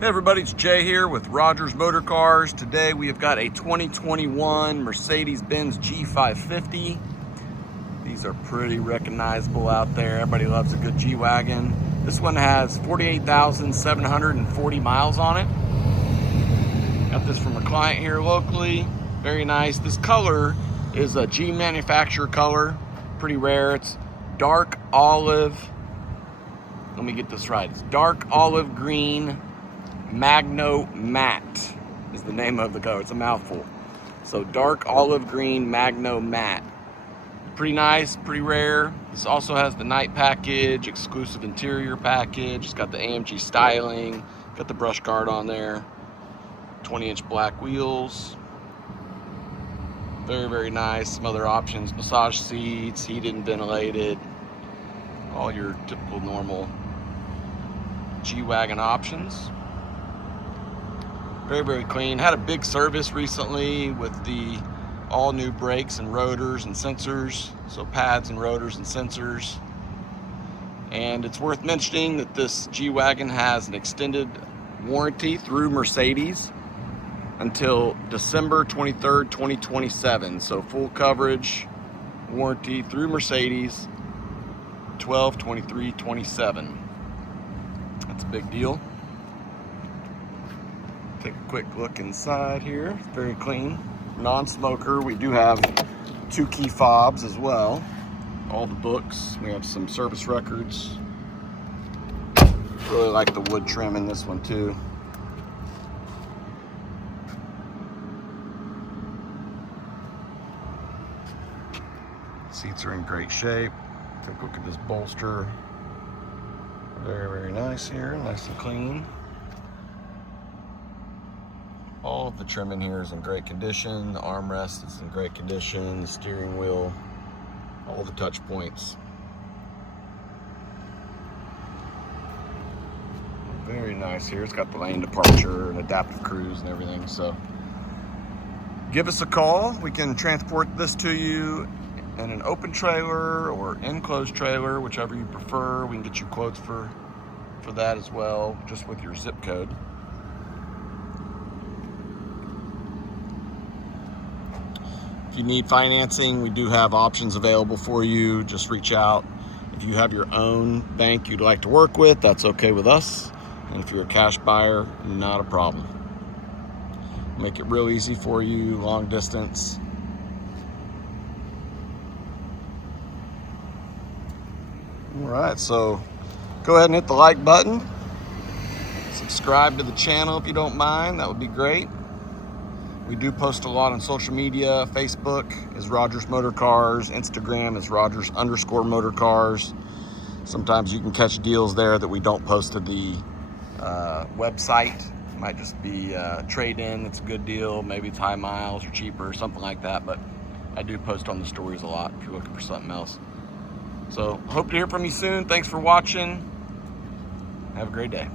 Hey everybody, it's Jay here with Rogers Motor Cars. Today we have got a 2021 Mercedes-Benz G550. These are pretty recognizable out there. Everybody loves a good G-Wagon. This one has 48,740 miles on it. Got this from a client here locally. Very nice. This color is a G manufacturer color. Pretty rare. It's dark olive. Let me get this right. It's dark olive green Magno Matte is the name of the color. It's a mouthful. So dark olive green Magno Matte. Pretty nice, pretty rare. This also has the night package, exclusive interior package. It's got the AMG styling, got the brush guard on there, 20-inch black wheels. Very, very nice. Some other options, massage seats, heated and ventilated. All your typical normal G-Wagon options. Very, very clean. Had a big service recently with the all new brakes and rotors and sensors. So pads and rotors and sensors. And it's worth mentioning that this G-Wagon has an extended warranty through Mercedes until December 23rd, 2027. So full coverage warranty through Mercedes, 12/23/27. That's a big deal. Take a quick look inside here. It's very clean. Non-smoker. We do have 2 key fobs as well. All the books. We have some service records. Really like the wood trim in this one too. Seats are in great shape. Take a look at this bolster. Very, very nice here. Nice and clean. All of the trim in here is in great condition. The armrest is in great condition. The steering wheel, all the touch points. Very nice here. It's got the lane departure and adaptive cruise and everything. So give us a call. We can transport this to you in an open trailer or enclosed trailer, whichever you prefer. We can get you quotes for that as well, just with your zip code. If you need financing, we do have options available for you. Just reach out. If you have your own bank you'd like to work with, that's okay with us. And if you're a cash buyer, not a problem. Make it real easy for you, long distance. All right, so go ahead and hit the like button. Subscribe to the channel if you don't mind. That would be great. We do post a lot on social media. Facebook is Rogers Motor Cars. Instagram is Rogers_Motor Cars. Sometimes you can catch deals there that we don't post to the website. It might just be trade-in. It's a good deal. Maybe it's high miles or cheaper or something like that. But I do post on the stories a lot if you're looking for something else. So hope to hear from you soon. Thanks for watching. Have a great day.